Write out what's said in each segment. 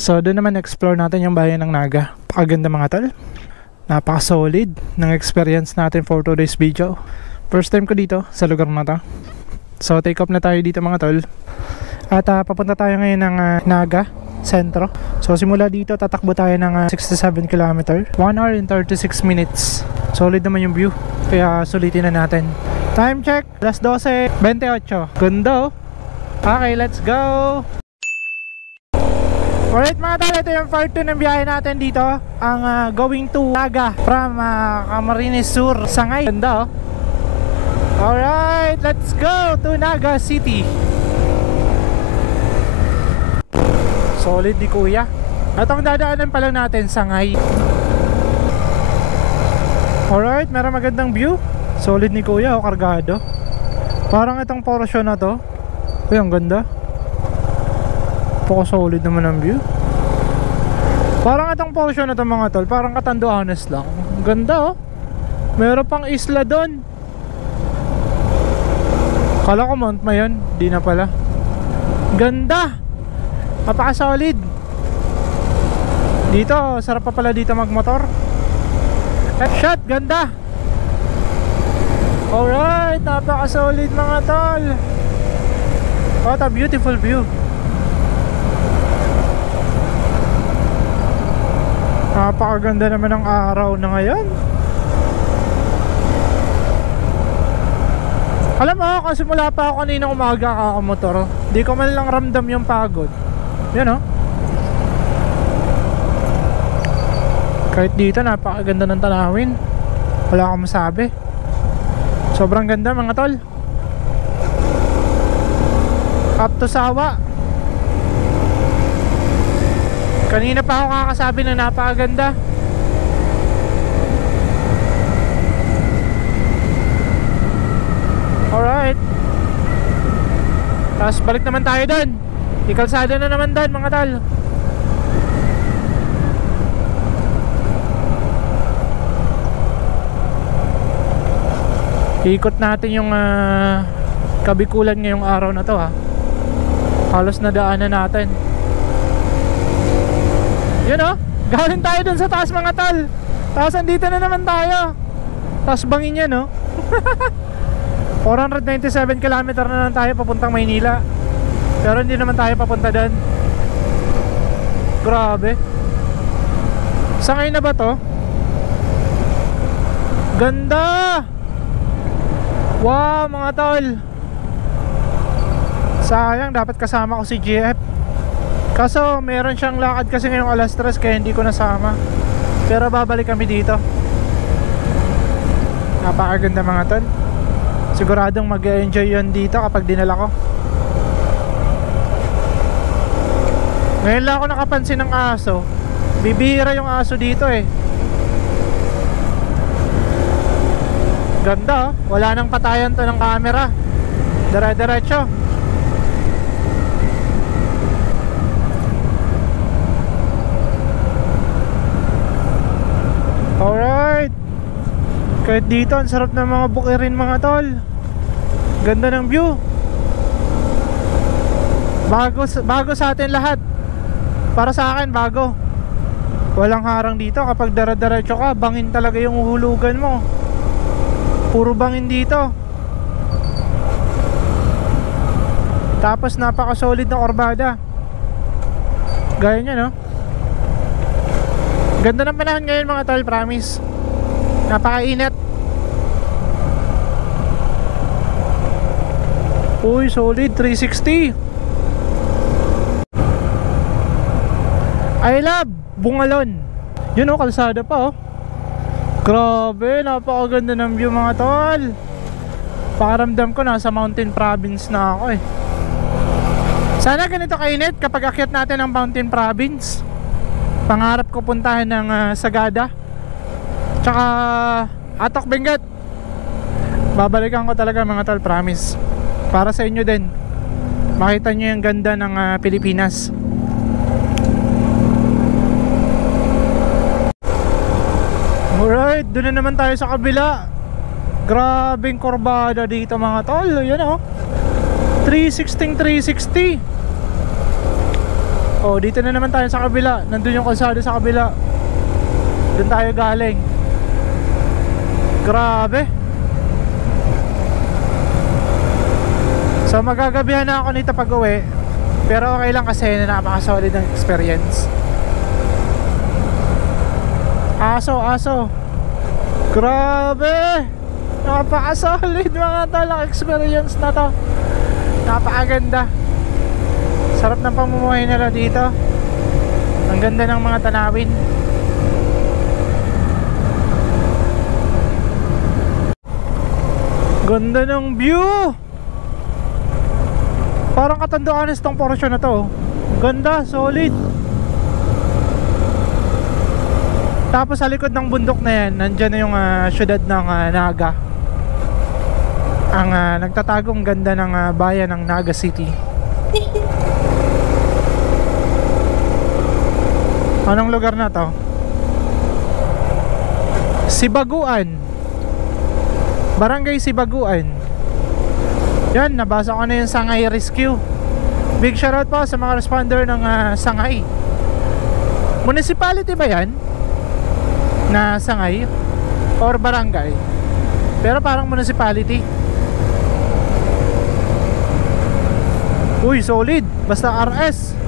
So doon naman explore natin yung bayan ng Naga. Pakaganda mga tol. Napaka-solid ng experience natin for today's video. First time ko dito sa lugar na to. So take off na tayo dito mga tol. At papunta tayo ngayon ng Naga Sentro. So simula dito tatakbo tayo ng 67 km, 1 hour and 36 minutes. Solid naman yung view, kaya sulitin na natin. Time check, alas 12:28. Ganda oh. Okay, let's go. Alright mga tol, ito yung part 2 ng biyahe natin dito. Ang going to Naga from Camarines Sur, Sangay. Ganda oh. Alright, let's go to Naga City. Solid di kuya. At ang dadaanan pa lang natin, Sangay. Alright, meron magandang view. Solid ni kuya, oh, kargado. Parang itong portion na to. Uy, ang ganda. Solid naman ang view. Parang itong portion na to mga tol, parang Catanduanes lang. Ang ganda oh. Meron pang isla doon. Kala ko Mount Mayon, di na pala. Ganda. Napaka-solid. Dito, sarap pa pala dito magmotor. Shot, ganda. Alright, napaka-solid mga tol. What a beautiful view. Napakaganda naman ng araw na ngayon. Alam mo, kasi mula pa ako kanina umaga kakamotor, di ko man lang ramdam yung pagod. Yan oh. Kahit dito napakaganda ng tanawin. Wala akong masabi. Sobrang ganda mga tol. Up to Sawa. Kanina pa ako kakasabi na napakaganda. Alright. Tapos balik naman tayo doon. Ikalsada na naman doon mga tol. Ikot natin yung Kabikulan ngayong araw na to ha. Halos nadaanan natin. Yun oh, galing tayo dun sa taas mga tol. Tapos andito na naman tayo. Taas bangin yan oh. 497 km na lang tayo papuntang Maynila. Pero hindi naman tayo papunta dun. Grabe. Sangay na ba to? Ganda. Wow mga tol. Sayang, dapat kasama ko si GF. Kaso meron siyang lakad kasi ngayong alas 3, kaya hindi ko nasama. Pero babalik kami dito. Napakaganda mga tol. Siguradong mag-enjoy yun dito kapag dinala ko. Ngayon lang ako nakapansin ng aso. Bibihira yung aso dito eh. Ganda oh. Wala nang patayan to ng camera. Dire-diretso. Alright. Kahit dito ang sarap ng mga bukirin mga tol. Ganda ng view. Bago sa atin lahat. Para sa akin bago. Walang harang dito. Kapag dire-diretso ka, bangin talaga yung uhulugan mo. Puro bangin dito. Tapos napaka-solid na orbada. Gaya nyo no. Ganda ng panahon ngayon mga tol, promise. Napaka-init. Uy, solid 360. I love Bungalon. Yun oh, kalsada pa oh. Grabe, napakaganda ng view mga tol. Pakiramdam ko nasa mountain province na ako eh. Sana ganito kainit kapag akyat natin ang mountain province. Pangarap ko puntahan ng Sagada tsaka Atok Benguet. Babalikan ko talaga mga tol, promise. Para sa inyo din. Makita nyo yung ganda ng Pilipinas. Alright, doon na naman tayo sa kabila. Grabing kurbada dito mga tol. Yan oh, 360. Oh, dito na naman tayo sa kabila. Nandun yung kalsada sa kabila. Doon tayo galing. Grabe. So magagabihan na ako nito pag uwi. Pero okay lang kasi napaka-solid ng experience. Aso. Grabe. Napaka-solid mga tol ang experience na to. Napakaganda. Sarap ng pamumuhay nila dito. Ang ganda ng mga tanawin. Ganda ng view. Parang Catanduanes tong portion na to. Ganda, solid. Tapos sa likod ng bundok na yan, nandyan na yung syudad ng Naga. Ang nagtatagong ganda ng bayan ng Naga City. Anong lugar na to? Sibaguan. Barangay Sibaguan. Yan, nabasa ko na yung Sangay Rescue. Big shoutout po sa mga responder ng Sangay. Municipality ba yan? Na Sangay? Or barangay? Pero parang municipality. Uy, solid. Basta RS.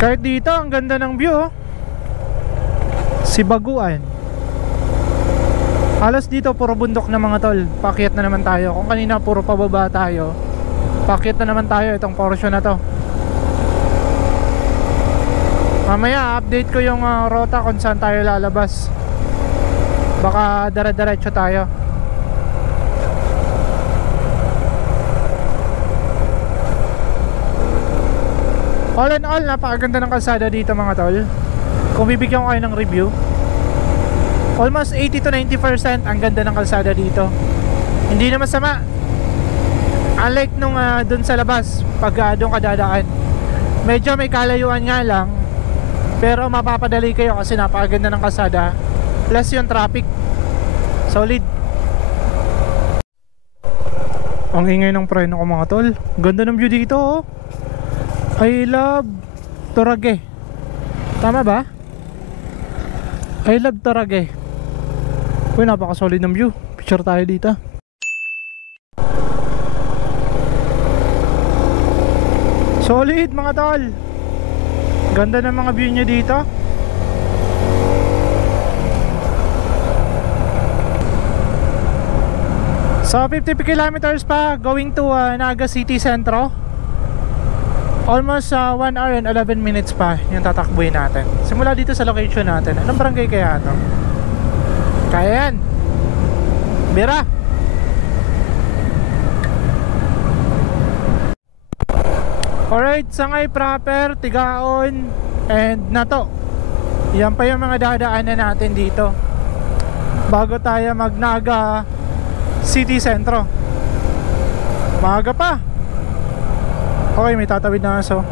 Kahit dito, ang ganda ng view, oh. Sibaguan. Halos dito, puro bundok na mga tol. Paakyat na naman tayo. Kung kanina puro pababa tayo, paakyat na naman tayo itong portion na to. Mamaya, update ko yung rota kung saan tayo lalabas. Baka dire-diretso tayo. All in all, napakaganda ng kalsada dito mga tol. Kung bibigyan ko kayo ng review, almost 80 to 90% ang ganda ng kalsada dito. Hindi na masama. Unlike nung dun sa labas, pag doon ka dadaan, medyo may kalayuan nga lang, pero mapapadali kayo kasi napakaganda ng kalsada. Plus yung traffic, solid. Ang ingay ng preno ko mga tol. Ganda ng view dito, oh. I love Torage. Tama ba? I love Torage. Uy, napaka-solid ng view. Picture tayo dito. Solid mga tol. Ganda ng mga view nyo dito. So 50 kilometers pa going to Naga City Centro. Almost 1 hour and 11 minutes pa yung tatakbuhin natin. Simula dito sa location natin. Anong barangay kaya ito? Kaya yan. Bira. Alright, Sangay proper, Tigaon, and Nato. Yan pa yung mga dadaanan natin dito bago tayo mag-Naga City Centro. Maaga pa. Okay, may tatawid na aso.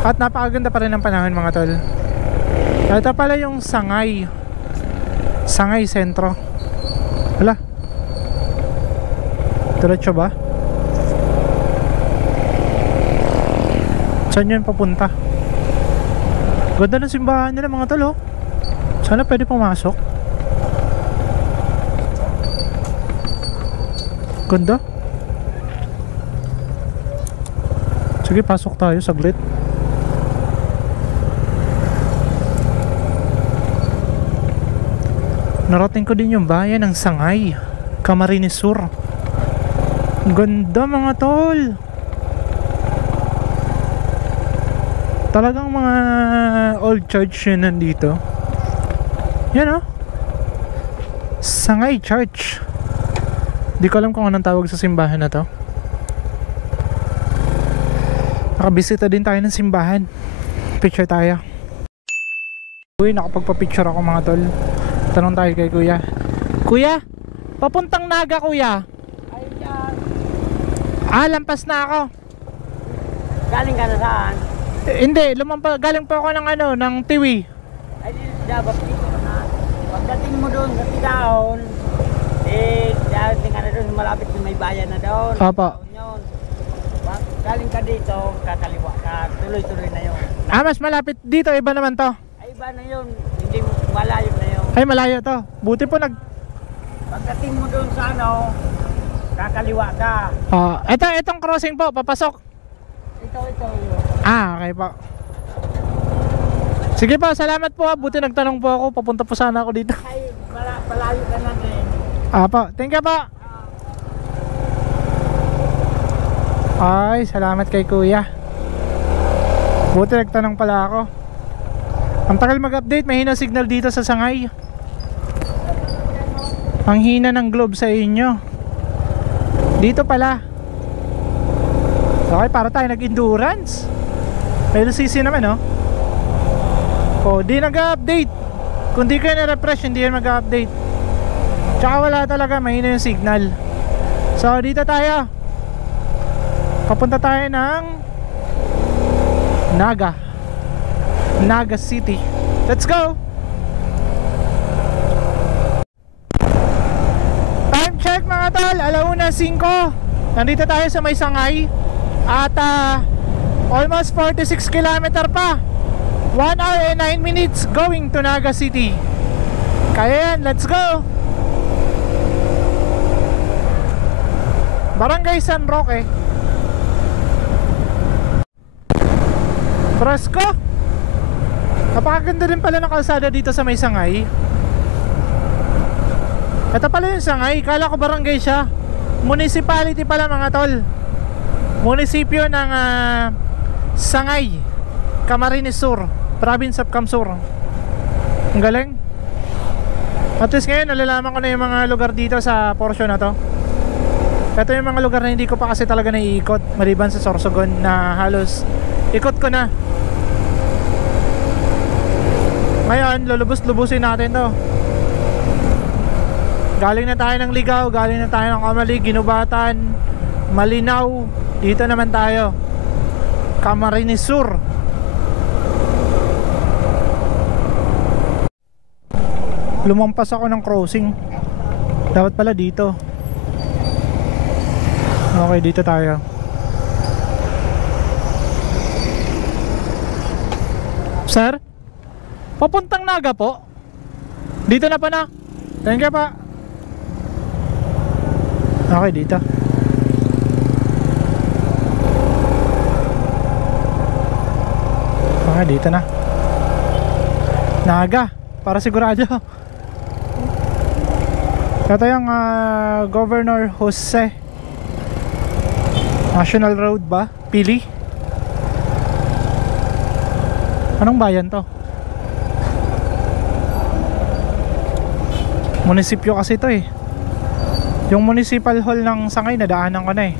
At napakaganda pa rin ng panahon mga tol. Ito pala yung Sangay Sentro. Wala. Diretso ba? Saan yun papunta? Ganda ng simbahan nila mga tol, oh. Sana pwede pumasok. Ganda. Sige, pasok tayo saglit. Narating ko din yung bayan ng Sangay, Camarines Sur. Ganda mga tol. Talagang mga old church yun nandito. Yan, oh. Sangay Church. Di ko alam kung anong tawag sa simbahan na to. Nakabisita din tayo ng simbahan. Picture tayo. Uy, nakapagpa-picture ako mga tol. Tanong tayo kay kuya. Kuya, papuntang Naga kuya. Ay, dyan. Lampas na ako. Galing ka na saan? Hindi, galing pa ako ng Tiwi. Ay, dapat dito ka na. Pagdating mo doon sa Tigaon, malapit na may bayan na doon. Opo. Yun. Galing ka dito, kakaliwa ka, tuloy-tuloy na yun. Mas malapit dito, iba naman to. Ay, iba na yun. Hindi malayo na yun. Ay, malayo to. Buti po Pagdating mo doon sa ano, kakaliwa ka. Itong crossing po, papasok. Ito. Okay po. Sige po, salamat po. Buti nagtanong po ako. Papunta po sana ako dito. Ay, malayo ka na din. Po, thank you po. Ay, salamat kay kuya. Buti nagtanong pala ako. Ang tagal mag-update, may hina signal dito sa Sangay. Ang hina ng globe sa inyo. Dito pala. Okay, para tayo nag-endurance. May LCC naman, no? Di nag-update. Kung di kayo na-refresh, hindi yan mag-update. Tsaka wala talaga, mahina yung signal. So, dito tayo. Papunta tayo ng Naga City. Let's go! Time check mga tol, 1:05. Nandito tayo sa may Sangay. At almost 46 km pa. 1 hour and 9 minutes going to Naga City. Kaya yan, let's go! Barangay San Roque. Presko. Napakaganda din pala ng kalsada dito sa may Sangay. Ito pala yung Sangay. Kala ko barangay siya. Municipality pala mga tol. Munisipyo ng Sangay, Camarines Sur, Province of Camsur. Ang galing. At least ngayon nalalaman ko na yung mga lugar dito sa portion na to. Ito yung mga lugar na hindi ko pa kasi talaga naiikot, maliban sa Sorsogon na halos ikot ko na. Ngayon lulubos-lubusin natin to. Galing na tayo ng Ligaw, galing na tayo ng Kamalig, Ginubatan, Malinaw. Dito naman tayo, Camarines Sur. Lumampas ako ng crossing. Dapat pala dito. Okay, dito tayo. Sir? Papuntang Naga po? Dito na pa na? Thank you pa. Okay, dito. Okay, dito na. Naga, para sigurado. Ito yung Governor Jose National Road ba? Pili? Anong bayan to? Munisipyo kasi to eh. Yung municipal hall ng Sangay nadaanan ko na eh.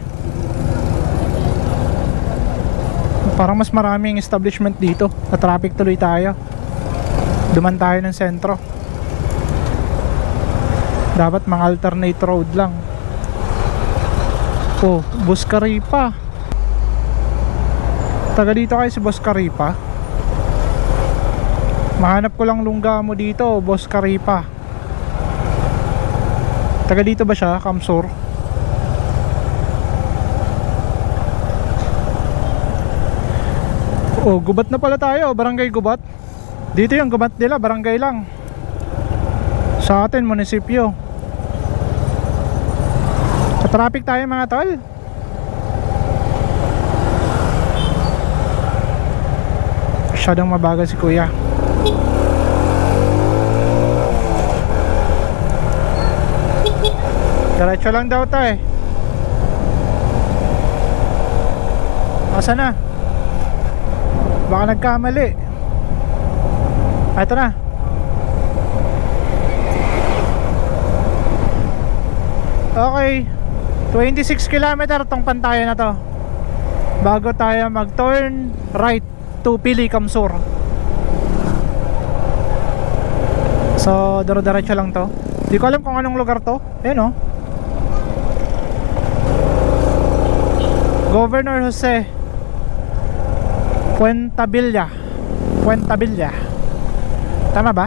Parang mas maraming establishment dito. Sa traffic tuloy tayo. Duman tayo ng sentro. Dapat mga alternate road lang. Buscaripa. Taga dito kayo si Buscaripa. Mahanap ko lang lungga mo dito, Buscaripa. Taga dito ba siya, Camsur? Gubat na pala tayo, Barangay Gubat. Dito yung Gubat nila, barangay lang. Sa atin, munisipyo. Traffic tayo mga tol. Masyadong mabagal si kuya. Diretso lang daw to eh. Asa na? Baka nagkamali. Ito na. Okay, 26 km tong pantayan na to bago tayo mag-turn right to Pili, Camsur. So, daro-diretso lang to. Di ko alam kung anong lugar to. Ayun oh. Governor Jose Fuentabilla. Tama ba?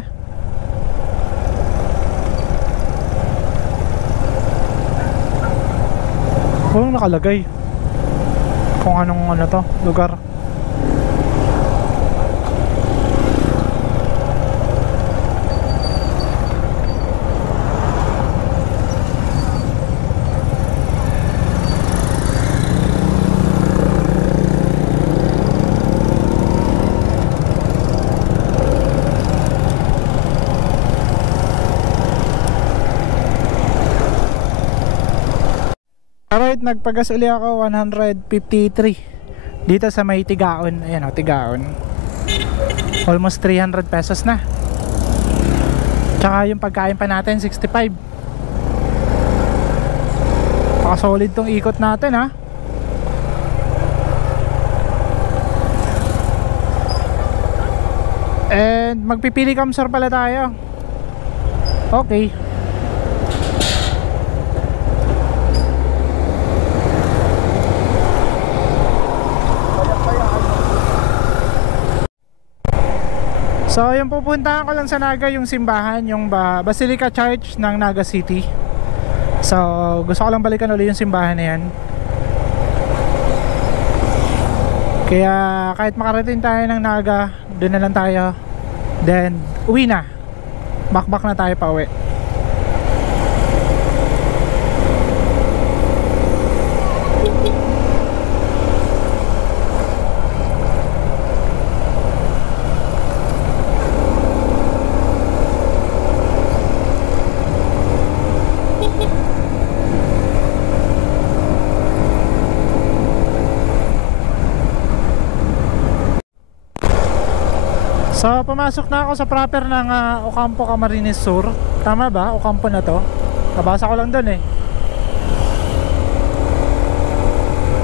Walang nakalagay kung anong ano to, lugar. Alright, nagpagas uli ako 153 dito sa may Tigaon. Ayan o, Tigaon. Almost 300 pesos na. Tsaka yung pagkain pa natin 65. Paka-solid tong ikot natin ha. And magpipili kamsor pala tayo. Okay. So yung pupuntahan ko lang sa Naga yung simbahan, yung Basilica Church ng Naga City. So gusto ko lang balikan ulit yung simbahan na yan. Kaya kahit makarating tayo ng Naga, doon na lang tayo. Then uwi na. Back na tayo pa uwi. So pumasok na ako sa proper ng Ocampo, Camarines Sur. Tama ba? Ocampo na to. Nabasa ko lang dun eh.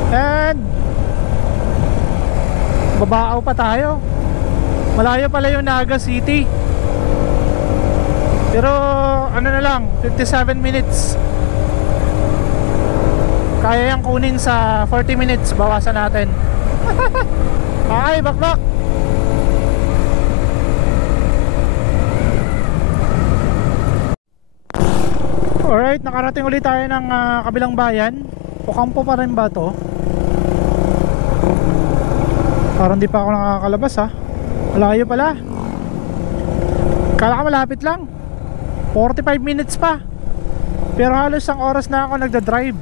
And babaaw pa tayo. Malayo pala yung Naga City. Pero ano na lang, 57 minutes. Kaya yung kunin sa 40 minutes. Bawasan natin. Ay, bakbak. Alright, nakarating ulit tayo ng kabilang bayan. Ocampo pa rin ba to? Parang di pa ako nakakalabas ha. Malayo pala. Kala ko malapit lang. 45 minutes pa. Pero halos isang oras na ako nagda-drive.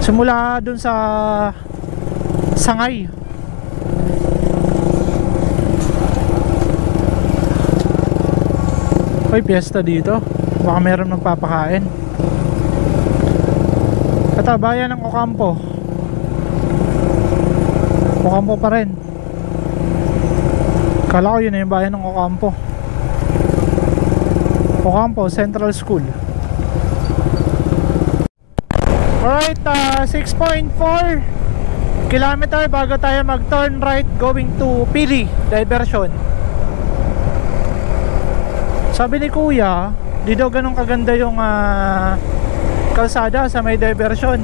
Simula dun sa Sangay. May piyesta dito. Baka meron magpapakain. Ito, bayan ng Ocampo. Ocampo pa rin. Kala ko yun na yung bayan ng Ocampo. Ocampo Central School. Alright, 6.4 kilometer bago tayo mag turn right going to Pili Diversion. Sabi ni Kuya, di daw ganun kaganda yung kalsada sa may diversion.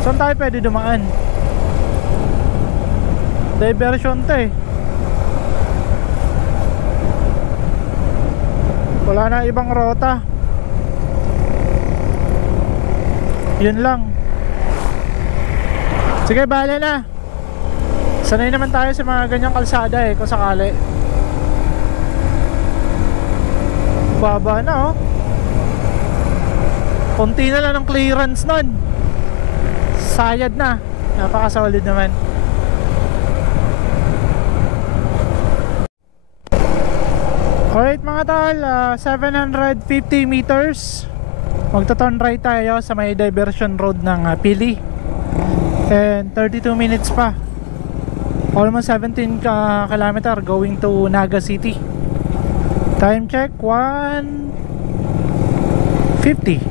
Saan tayo pwede dumaan? Diversion to eh. Wala na ibang rota. Yun lang. Sige, bahala na. Sanay naman tayo sa mga ganyang kalsada eh, kung sakali. Baba na oh. Konti na lang ng clearance nun. Sayad na. Napaka-solid naman. Alright mga tol, 750 meters. Magta-turn right tayo sa may diversion road ng Pili. And 32 minutes pa. Almost 17 kilometer going to Naga City. Time check 1:50.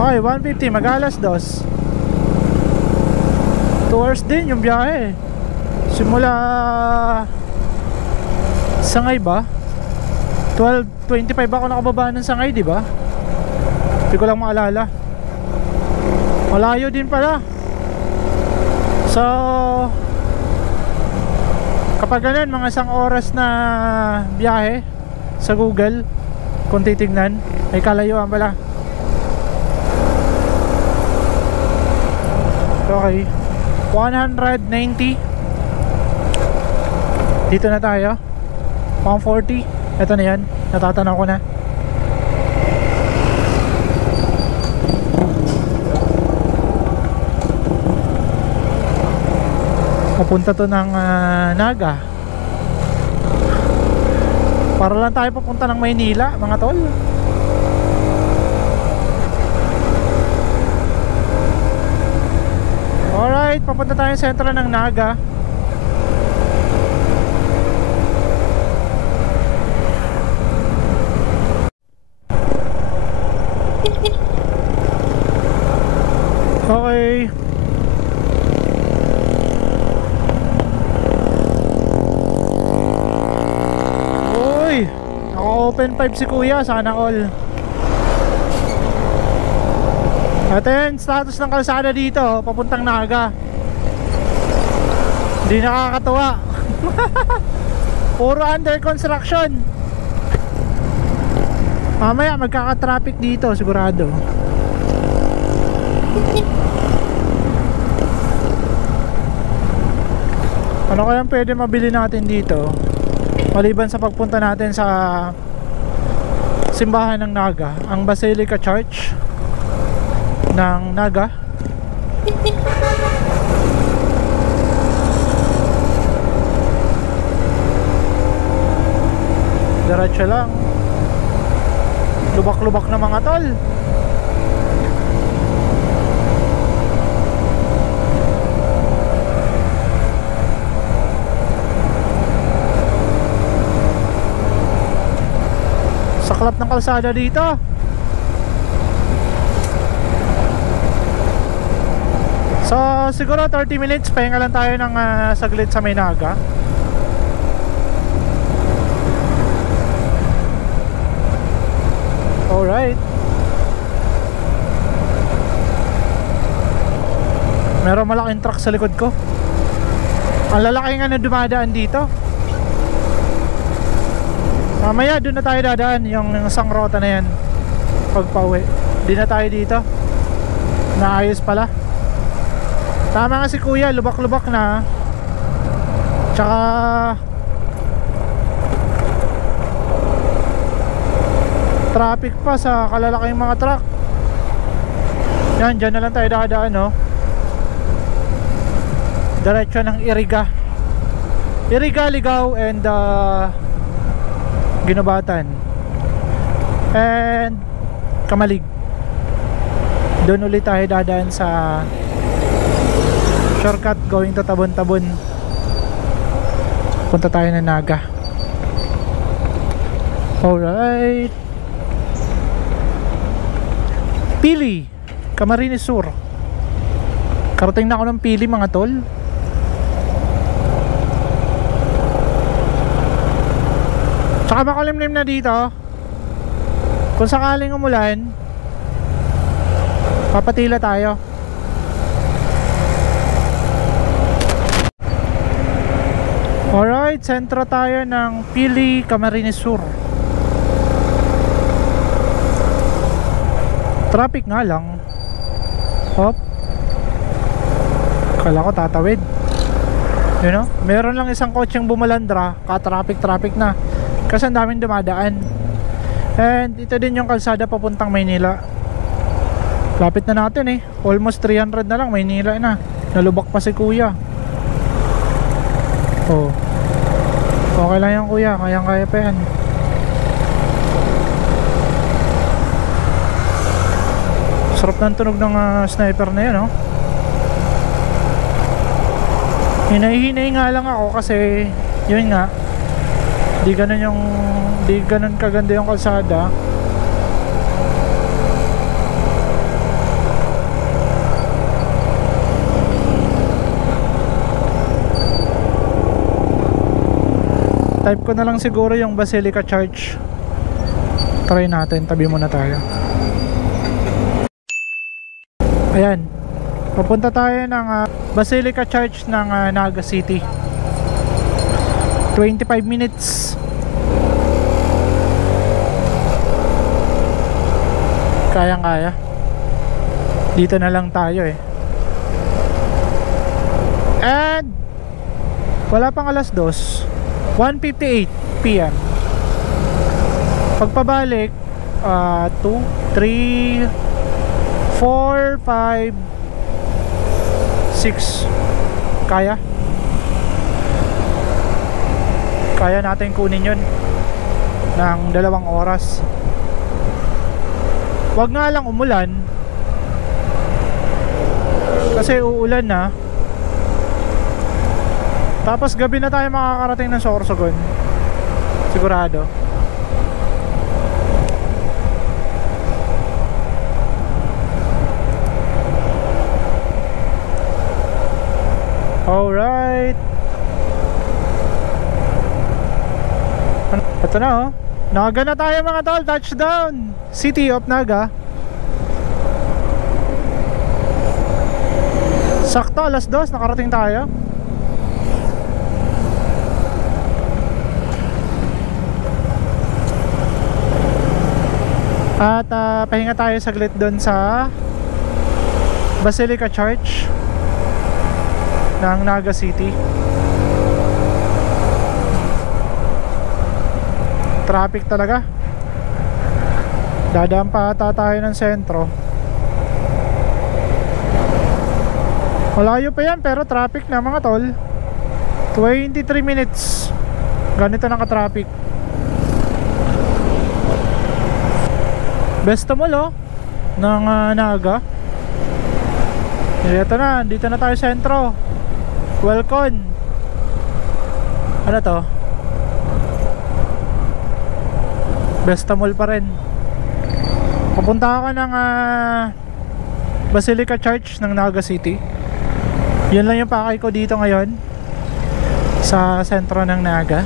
Okay, 1:50, mag-alas 2. 2 hours din yung biyahe. Simula Sangay ba? 12:25 ako nakababa ng Sangay, di ba? Hindi ko lang maalala. Malayo din pala. So kapag ganun, mga isang oras na biyahe sa Google. kung titignan. Ay kalayuan pala. Okay, 190. Dito na tayo. 140. Ito na yan, natatanaw ko na. Papunta to ng Naga. Para lang tayo papunta ng Maynila, mga tol. Alright, papunta tayo sa sentro ng Naga. Okay. Uy, naka-open 5 si kuya, sana all. At yan, status ng kalsada dito, papuntang Naga. Hindi nakakatuwa. Puro under construction. Mamaya magkaka-traffic dito, sigurado. Ano kayang pwede mabili natin dito maliban sa pagpunta natin sa simbahan ng Naga, ang Basilica Church ng Naga. Diretso lang, lubak-lubak na mga tol. Saklap ng kalsada dito. So siguro 30 minutes pahinga lang tayo ng saglit sa Naga. Alright. Meron malaking truck sa likod ko. Ang lalaki nga na dumadaan dito. Mamaya doon na tayo dadaan, yung isang rota na yan pagpauwi. Di na tayo dito. Naayos pala. Tama nga si kuya, lubak-lubak na. Tsaka traffic pa sa kalalaking mga truck. Yan, dyan na lang tayo dadaan, no? Diretso ng Iriga, Ligao and Ginobatan and Kamalig. Doon ulit tayo dadaan sa shortcut going to Tabon-Tabon. Punta tayo ng Naga. Alright. Pili, Camarines Sur. Karating na ako ng Pili, mga tol. Tsaka makulimlim na dito. Kung sakaling umulan, papatila tayo. Alright, sentro tayo ng Pili, Camarines Sur. Traffic nga lang. Hop. Kala ko tatawid. You know? Meron lang isang kotseng bumalandra, ka-traffic na. Kasi ang daming dumadaan. And ito din yung kalsada papuntang Maynila. Lapit na natin eh. Almost 300 na lang, Maynila na. Nalubak pa si kuya. Oh. Okay lang yan kuya, kayang-kaya pa yan. Sarap ng tunog ng sniper na yan, oh. Hinahinay nga lang ako kasi yun nga, di ganun kaganda yung kalsada. Type ko na lang siguro yung Basilica Church. Try natin, tabi muna tayo. Ayan, papunta tayo ng Basilica Church ng Naga City. 25 minutes. Kayang kaya. Dito na lang tayo eh. And wala pang alas 2, 1:58 PM. Pagpabalik 2, 3, 4, 5, 6. Kaya natin kunin yun ng 2 oras. Wag nga lang umulan, kasi uulan na. Tapos gabi na tayo makakarating ng Sorsogon, sigurado. Alright. Ito na oh. Naga na tayo mga tol. Touchdown City of Naga. Sakto alas 2 nakarating tayo. At pahinga tayo saglit doon sa Basilica Church ng Naga City. Traffic talaga. Dadaan pa ata tayo ng sentro. Malayo pa yan pero traffic na mga tol. 23 minutes. Ganito nang ka-traffic. Best Mall oh ng Naga. Dito na, dito na tayo sentro. Welcome. Ano to? Best Mall pa rin. Pupunta ako ng Basilica Church ng Naga City. Yun lang yung pakay ko dito ngayon sa sentro ng Naga.